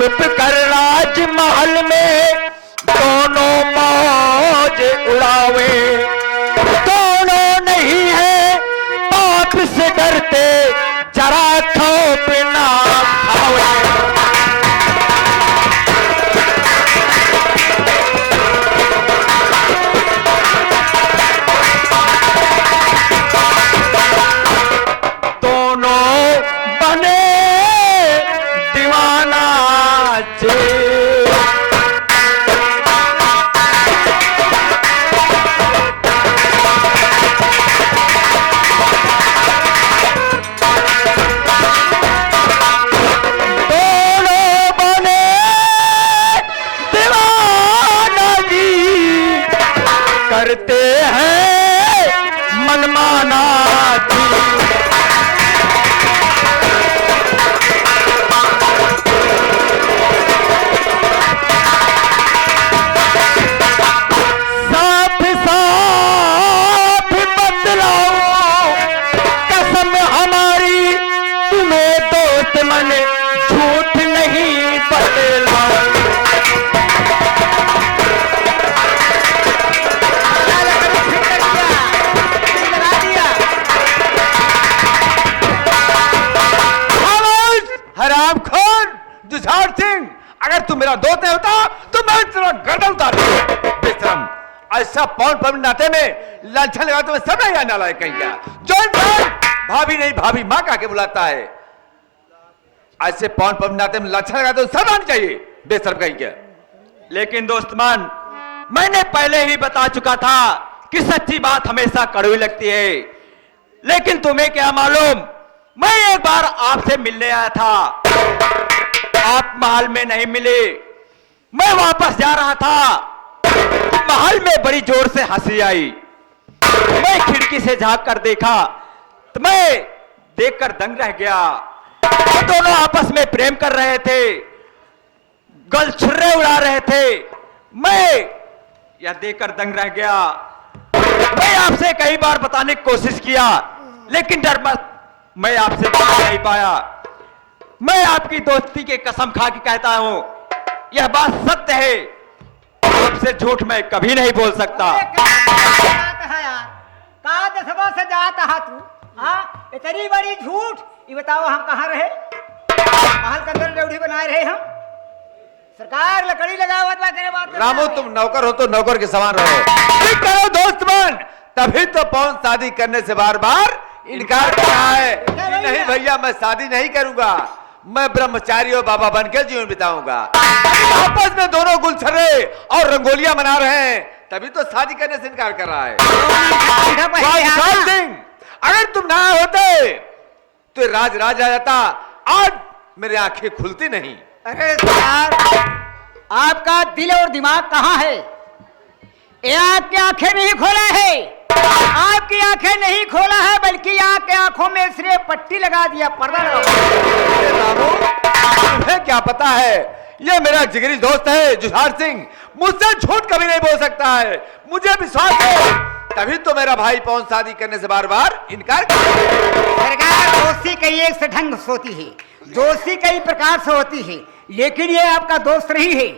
छुप कर राजमहल में दोनों मौज उड़ावे। दोनों नहीं है पाप से डरते, जरा खौफ ना खावे। करते हैं मनमाना जी। साथ साथ बतलाओ कसम हमारी तुम्हें दोस्त मने झूठ नहीं बतलाओ। जुझार सिंह, अगर तू मेरा दोस्त नहीं होता तो मैं तेरा गर्दन उतार बेशरम। ऐसा पौन पवन नाते में लांछन लगाते हुए सब नहीं आने लायक कहीं क्या। जॉन भाभी नहीं भाभी माँ कहा के बुलाता है। ऐसे पौन पवन नाते में लांछन लगाते हुए सब आना चाहिए बेशरम कहीं क्या। लेकिन दोस्तमान, मैंने पहले ही बता चुका था कि सच्ची बात हमेशा कड़वी लगती है। लेकिन तुम्हें क्या मालूम, मैं एक बार आपसे मिलने आया था, आप महल में नहीं मिले। मैं वापस जा रहा था, महल में बड़ी जोर से हंसी आई। मैं खिड़की से झांक कर देखा तो मैं देखकर दंग रह गया। वो दोनों आपस में प्रेम कर रहे थे, गलछर्रे उड़ा रहे थे। मैं यह देखकर दंग रह गया। मैं आपसे कई बार बताने की कोशिश किया, लेकिन डर मत मैं आपसे बता नहीं पाया। मैं आपकी दोस्ती की कसम खा के कहता हूं, यह बात सत्य है। आपसे झूठ मैं कभी नहीं बोल सकता। से जाता है तू, हाँ इतनी बड़ी झूठ। ये बताओ हम कहाँ रहे? महल के अंदर ड्यूटी बनाए रहे हम। सरकार लकड़ी लगावत बा तेरे बात। रामू, तुम नौकर हो तो नौकर के समान रहो। ठीक करो दोस्त बन, तभी तो पवन शादी करने से बार बार इनकार कर रहा है। नहीं भैया, मैं शादी नहीं करूंगा, मैं ब्रह्मचारी और बाबा बनकर जीवन बिताऊंगा। आपस में दोनों गुलछर्रे और रंगोलियां मना रहे हैं, तभी तो शादी करने से इनकार कर रहा है। सिंह, अगर तुम ना होते तो राज आ जाता। आज मेरी आंखें खुलती नहीं। अरे यार, आपका दिल और दिमाग कहाँ है? ये आपकी आंखें नहीं खोला है, आपकी आंखें नहीं खोला है, बल्कि आपके आंखों में सिर्फ पट्टी लगा दिया, पर्दा लगा। तुम्हें क्या पता है, ये मेरा जिगरी दोस्त है जुझार सिंह, मुझसे झूठ कभी नहीं बोल सकता है। मुझे विश्वास है, तभी तो मेरा भाई पवन शादी करने से बार बार इनकार कर। सरकार, दोस्ती कई एक से ढंग से होती है, दोस्ती कई प्रकार से होती है, लेकिन ये आपका दोस्त नहीं है।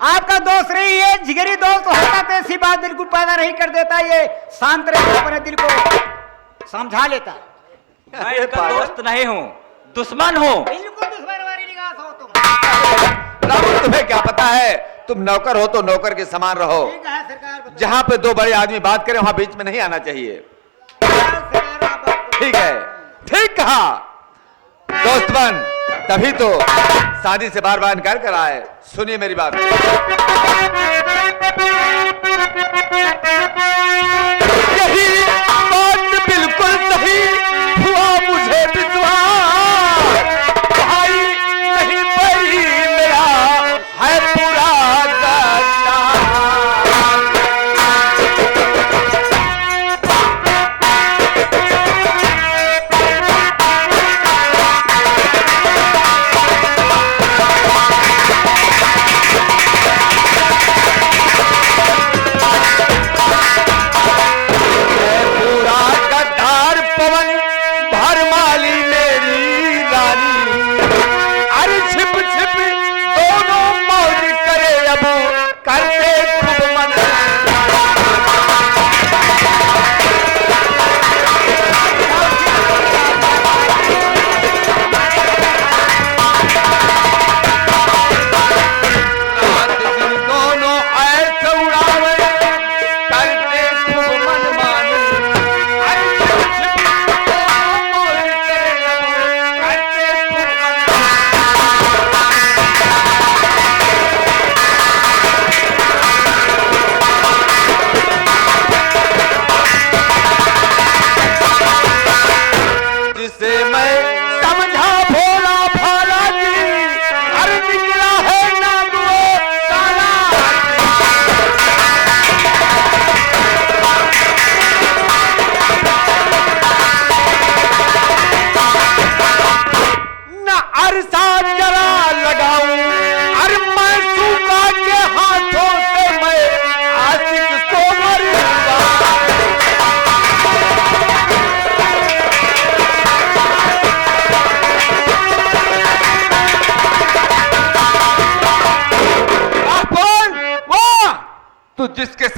आपका दोस्त नहीं है, जिगरी दोस्त होता तो ऐसी बात बिल्कुल पैदा नहीं कर देता। ये शांत रहकर अपने दिल को समझा लेता। मैं इसका दोस्त नहीं हूँ, दुश्मन हूँ। बिल्कुल दुश्मन वाली निगाह से हो तुम। राहुल, तुम्हें क्या पता है, तुम नौकर हो तो नौकर के समान रहो। ठीक है सरकार, जहाँ पे दो बड़े आदमी बात करें वहां बीच में नहीं आना चाहिए। ठीक है, ठीक कहा दोस्त बन, तभी तो शादी से बार बार इनकार कर रहा है। सुनिए मेरी बात। यही बात बिल्कुल सही हुआ मुझे विश्वास। भाई नहीं पड़ी मेरा है पूरा गद्दा।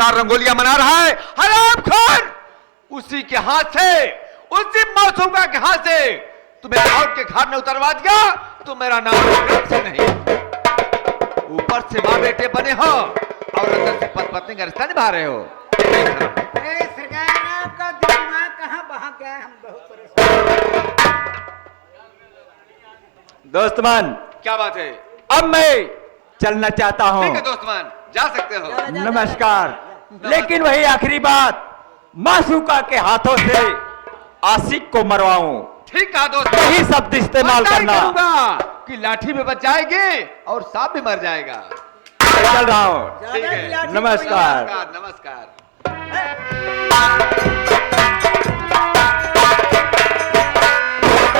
बार रंगोलियां मना रहा है हरामखोर। उसी के हाथ से, उसी मासूमा के हाथ से तुम्हें मौत के घाट में उतरवा दिया। तुम मेरा नाम से नहीं, ऊपर से माँ बेटे बने हो और अंदर से पति पत्नी का रिश्ता निभा रहे हो। अरे सरकार, आपका दिमाग कहाँ बहा गया है? हम बहुत परेशान। दोस्तमान, क्या बात है? अब मैं चलना चाहता हूँ। ठीक है दोस्तमान, जा सकते हो। नमस्कार। लेकिन वही आखिरी बात, मासूका के हाथों से आशिक को मरवाऊं, ठीक है दोस्त, यही शब्द इस्तेमाल करना। कि लाठी में बच जाएगी और सांप भी मर जाएगा। चल रहा हूँ। ठीक है, नमस्कार। नमस्कार।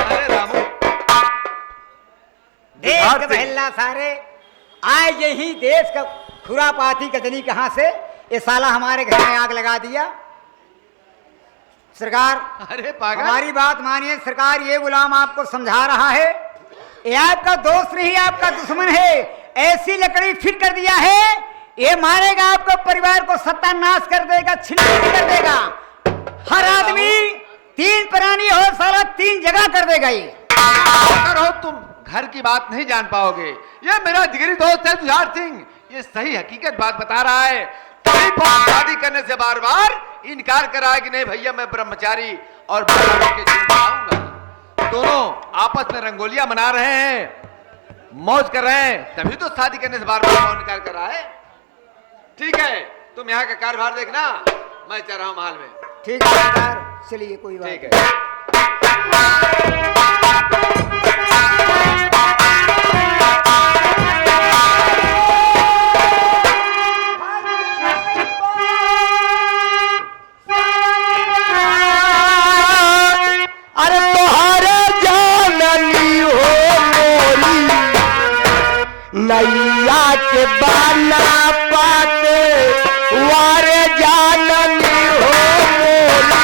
अरे रामू, देश के बहला सारे आज यही देश का खुरापाती कजनी कहां से ये साला हमारे घर में आग लगा दिया। सरकार, अरे पागल, हमारी बात मानिए सरकार, ये गुलाम आपको समझा रहा है, ये आपका दोस्त नहीं, आपका दुश्मन है। ऐसी लकड़ी फिट कर दिया है, ये मारेगा आपको, परिवार को सत्यानाश कर देगा, छिन्न कर देगा। हर आदमी तीन प्राणी हो, साला तीन जगह कर देगा। ये हो तुम घर की बात नहीं जान पाओगे। ये मेरा जिगरी दोस्त है जुझार सिंह, ये सही हकीकत बात बता रहा है। कभी शादी करने से बार बार इनकार करा है कि नहीं भैया मैं ब्रह्मचारी और के जीवन आऊंगा। दोनों आपस में रंगोलियां मना रहे हैं, मौज कर रहे हैं, तभी तो शादी करने से बार बार इनकार कर रहा है। ठीक है, तुम यहाँ का कार्यभार देखना, मैं चल रहा हूँ महल में। ठीक है सरकार, चलिए कोई बात ठीक नहीं। है। अरे तोहारे जाननी हो मोरी, नैया के बाना पाते वारे जाननी हो मोरी,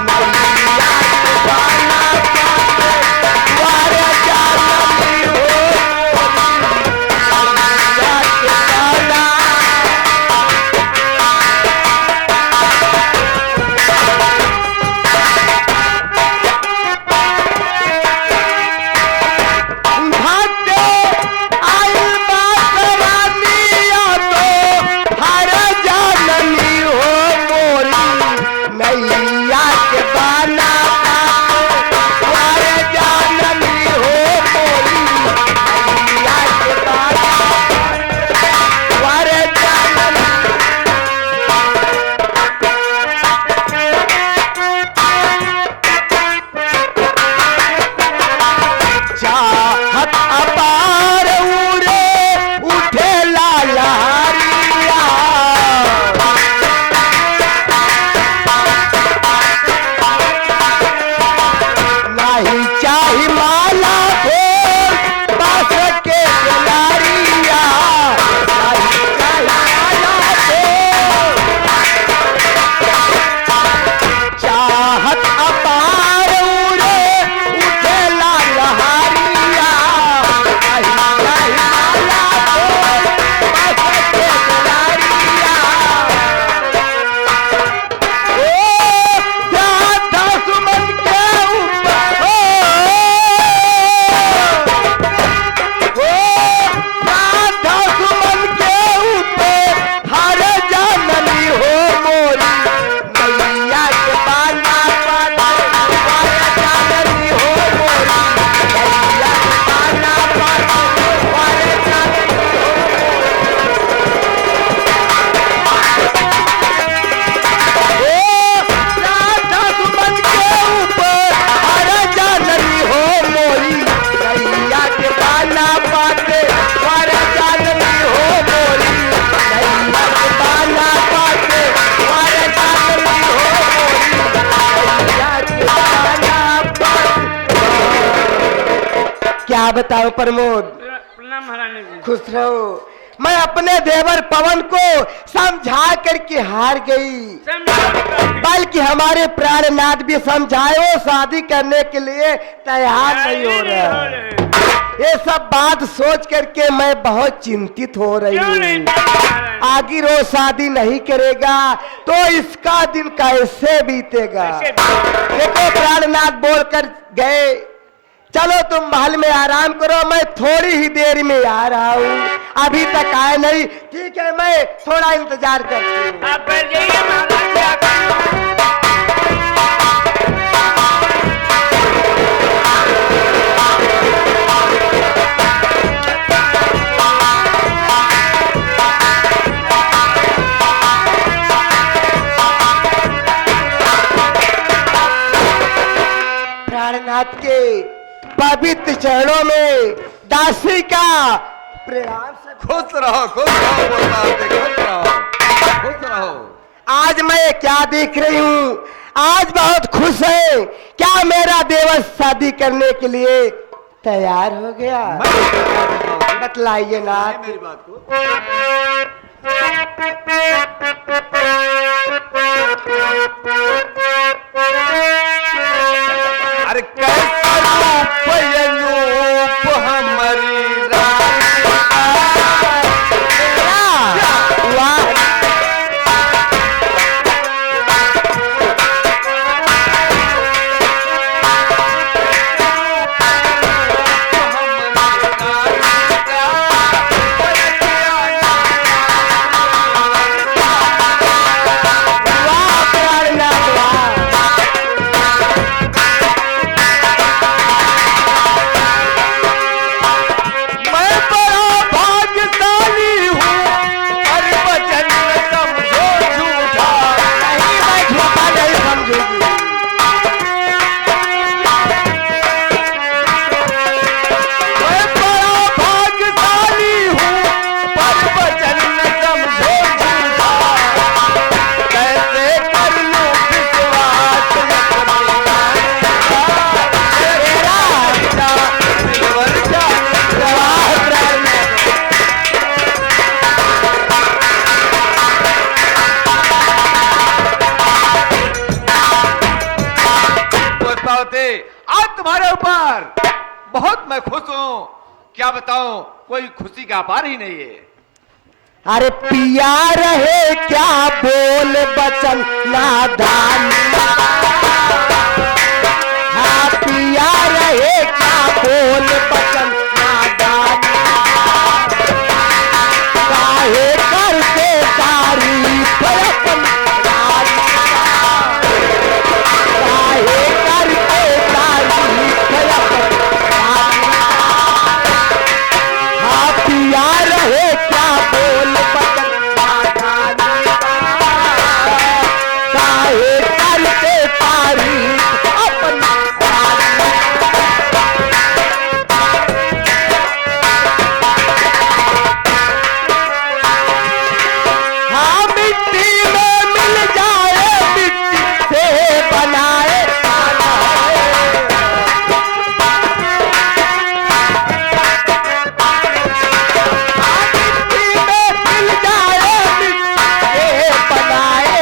नैया के बाना पाते वारे जाननी हो मोरी, नैया के बाना। भाग्य आइल बात रानिया तो हर जाननी हो मोरी, नैया के बाना पाते वारे जाननी हो मोरी, नैया के बाना पाते वारे जाननी। चाहत अपार उरे उठे लालारिया, नहीं चाही माला फूल बास के गलारिया, नहीं चाही माला फूल। चाहत अपार उरे उठे लालहारिया, नहीं चाही माला फूल बास के गलारिया। राधा सुमन के ऊपर राधा सुमन के ऊपर हर जाननी हो मोरी, नैया के बाना पाते वारे जाननी हो मोरी, नैया के बाना पाते वारे जाननी हो। राधा सुमन के ऊपर हर जाननी हो मोरी, नैया के बाना पाते वारे जाननी हो मोरी, नैया के बाना पाते वारे जाननी हो मोरी, नैया के बाना पाते। क्या बताओ प्रमोद? प्रणाम महारानी जी। खुश रहो। मैं अपने देवर पवन को समझा करके हार गई, बल्कि हमारे प्राणनाथ भी समझाए, वो शादी करने के लिए तैयार नहीं हो रहे। ये सब बात सोच करके मैं बहुत चिंतित हो रही क्यों नहीं हूँ। महाराज? आखिर वो शादी नहीं करेगा तो इसका दिन कैसे बीतेगा। कैसे बीतेगा? देखो प्राणनाथ बोलकर गए, चलो तुम महल में आराम करो, मैं थोड़ी ही देर में आ रहा हूँ। अभी तक आए नहीं। ठीक है, मैं थोड़ा इंतजार करती हूँ। आप बैठ जाइए महाराज, क्या करें? प्राणनाथ के पवित्र चरणों में दासी का प्रणाम। खुश रहो बोलते, खुश रहो। आज मैं क्या देख रही हूँ, आज बहुत खुश है। क्या मेरा देवर शादी करने के लिए तैयार हो गया? बतलाइए नाथ। मेरी बात को अरे कैसा रूप ये रूप हमारी वाह, वाह प्राणनाथ वाह। मैं बड़ा भाग्यशाली हूँ, अरे वचन न समझो झूठा। नहीं, मैं झूठा नहीं समझूंगी। मैं बड़ा भाग्यशाली हूँ, पर वचन न समझो झूठा। कैसे कर लूं विश्वास पुष्पावती, आज तुम्हारे ऊपर बहुत मैं खुश हूँ। क्या बताऊं, कोई खुशी का पार ही नहीं है। अरे पिया रहे क्या बोल बचन नादान। हाँ, पिया रहे क्या बोल बचन नादान। काहे करते तारीफ अपन रानी का। काहे करते तारीफ अपन रानी का। हाँ, पिया रहे क्या बोल बचन नादान का। काहे करते तारीफ अपन रानी का। हाँ, मिट्टी में मिल जाए, मिट्टी से बनाए मिट्टी में मिल जाए, मिट्टी से बनाए।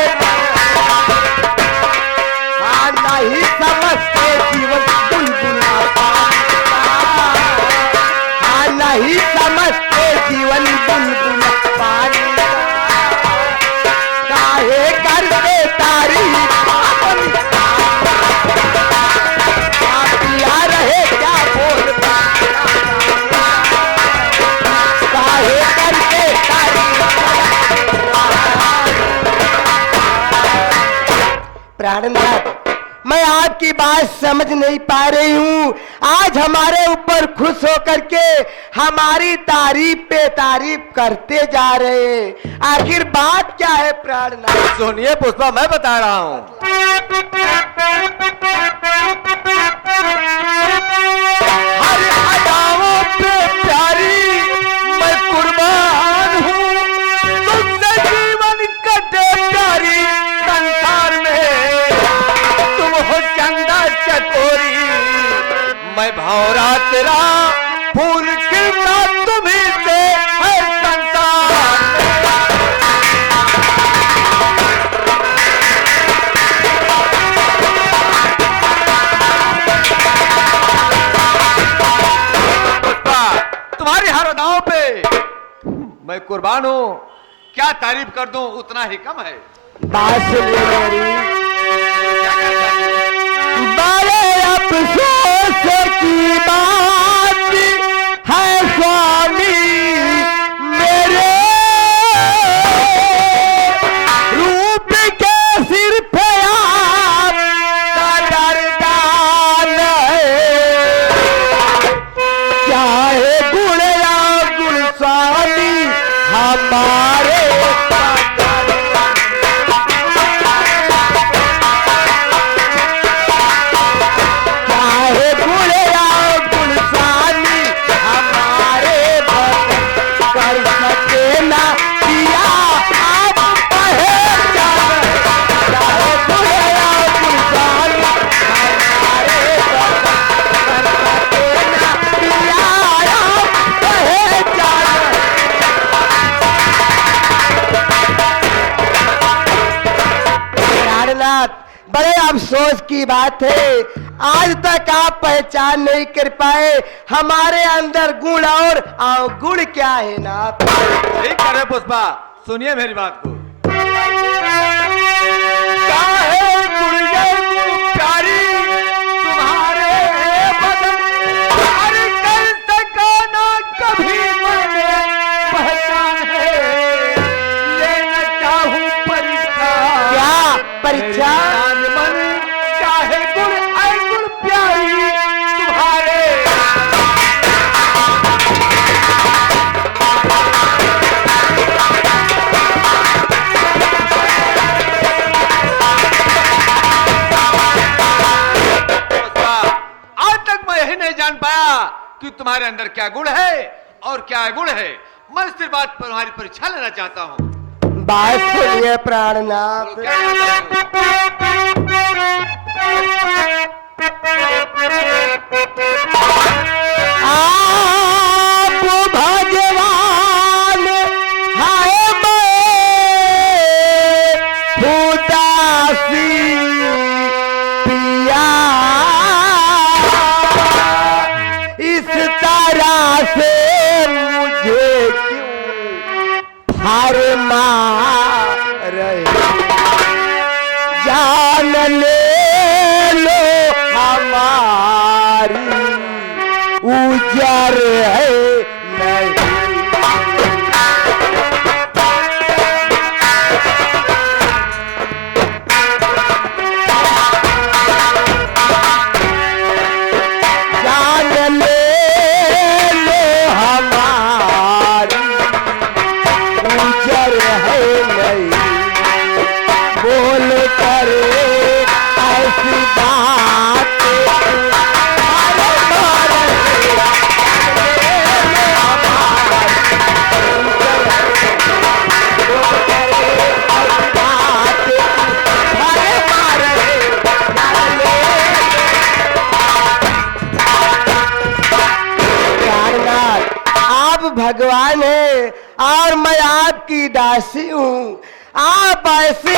हाँ, नहीं समझते जीवन बुलबुल पानी का। हाँ, नहीं समझते जीवन बुलबुल पानी का। काहे करते तारीफ अपन हाँ, पिया रहे क्या बोल काहे करते तारीफ। प्राणनाथ, मैं आपकी बात समझ नहीं पा रही हूँ। आज हमारे ऊपर खुश होकर के हमारी तारीफ पे तारीफ करते जा रहे हैं। आखिर बात क्या है प्राणनाथ? सुनिए पुष्पा, मैं बता रहा हूँ। हर अदाओं पे प्यारी मैं कुर्बान हूँ। तुमसे जीवन कटे प्यारी संसार में। तुम हो चंदा चकोरी, मैं भौरा तेरा फूल खिलता तुम्ही से है संसार में। पुष्पा, कुर्बान हूं। क्या तारीफ कर दूं, उतना ही कम है। बात सुनिए मेरी, क्या कहना चाहते हो? बड़े अफसोस की बात है स्वामी मेरे, रूप के सिर पे आपका दरदान है, चाहे गुण या गुण स्वामी हमारे चाहे गुण या गुण स्वामी हमारे भक्त कर सके ना किया आप पहचान, चाहे गुण या गुण स्वामी हमारे भक्त कर सके ना किया आप पहचान। प्राणनाथ, बड़े अफसोस की बात है, आज तक आप पहचान नहीं कर पाए हमारे अंदर गुण और अवगुण क्या है नाथ। ठीक कह रहे पुष्पा, सुनिए मेरी बात को। चाहे गुण ये गुण प्यारी तुम्हारे बदन, प्यार कर सका ना कभी मैंने पहचान है, लेना चाहूं परीक्षा क्या परीक्षा? मेरी जान मन, चाहे गुण अवगुण प्यारी तुम्हारे। आज तक मैं यही नहीं जान पाया कि तुम्हारे अंदर क्या गुण है और क्या अवगुण है। मैं इस बात पर तुम्हारी परीक्षा लेना चाहता हूँ। बात सुनिए प्राणनाथ, क्या कहते हो? आप भगवान हाय मैं उदासी पिया, इस तरह से मुझे क्यों फरमा रहे, जान ले लो हमारी उजर है नहीं। जान ले लो हमारी उजर है नहीं, बोल कर ऐसी बात आप भगवान है और मैं आपकी दासी हूँ। आप ऐसे